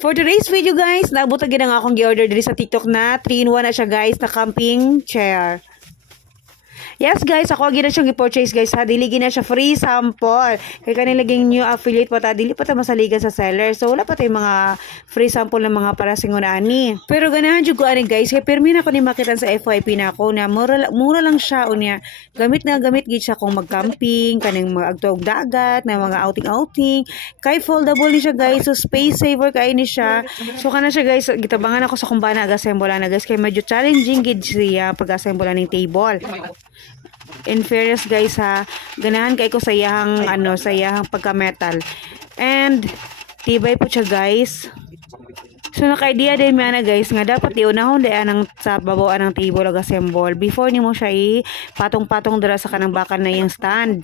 For today's video guys, naabot na gina nga akong gi-order diri sa TikTok na 3-in-1 na siya guys na camping chair. Yes guys, ako gina siyang i-purchase guys ha. Dili gina siya free sample. Kay kanilaging new affiliate pa ta, dili pa ta masaligan sa seller. So wala pa tay mga free sample ng mga parasingon ani. Pero ganahan jud ko ani guys, kay permi na ko ni makitan sa FYP na ako na mura lang siya unya. Gamit na gamit gid siya kung mag-camping, kaning mag-agtog dagat, na mga outing-outing. Kay foldable ni siya guys, so space saver kay ni siya. So kana siya guys, gitabangan ako sa kumbana ag-assemble na guys kay medyo challenging gid siya pag-assemble ning table. In fairness guys ha, ganahan kay ko sa iyahang pagka-metal. And tibay po siya guys. So naka-idea din mi ana guys nga dapat iunahon di anang sa babawaan ng table ag assemble before nimo siya patong-patong dira sa kanang bakal na yung stand.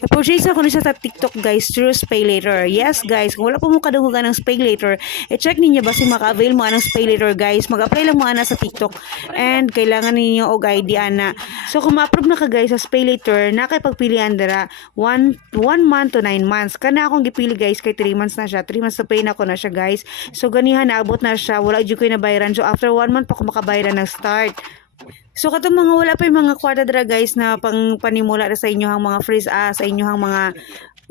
I-purchase ako ni siya sa TikTok guys through Pay Later. Yes guys, kung wala pa mo kadunggan ng Pay Later, i-check ninyo basi maka-avail mo anang Pay Later guys. Mag-apply lang mo ana sa TikTok and kailangan ninyo og ID ana. So kung ma-approve na ka guys sa Pay Later, na kay pagpilian dira 1 month to 9 months. Kana akong gipili guys kay 3 months na siya. 3 months na pay na ko na siya guys. So ganihan naabot na siya, wala jud ko na bayaran. So after 1 month pa ko makabayaran ng start. So katong mga wala pa yung mga kwarta dra guys na pang panimula sa inyohang mga freeze sa inyohang mga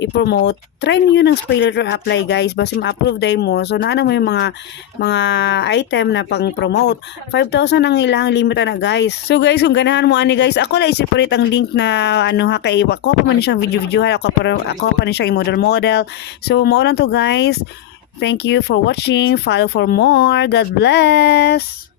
i-promote, try niyo ng Pay Later apply guys basi ma-approve day mo. So naa mo yung mga item na pang promote. 5,000 ang ilang limit na guys. So guys, kung ganahan mo ani guys, ako lang i-separate ang link na kay ako pa man siyang video ako pa ni siya i-model. So mao lang to guys. Thank you for watching. Follow for more. God bless.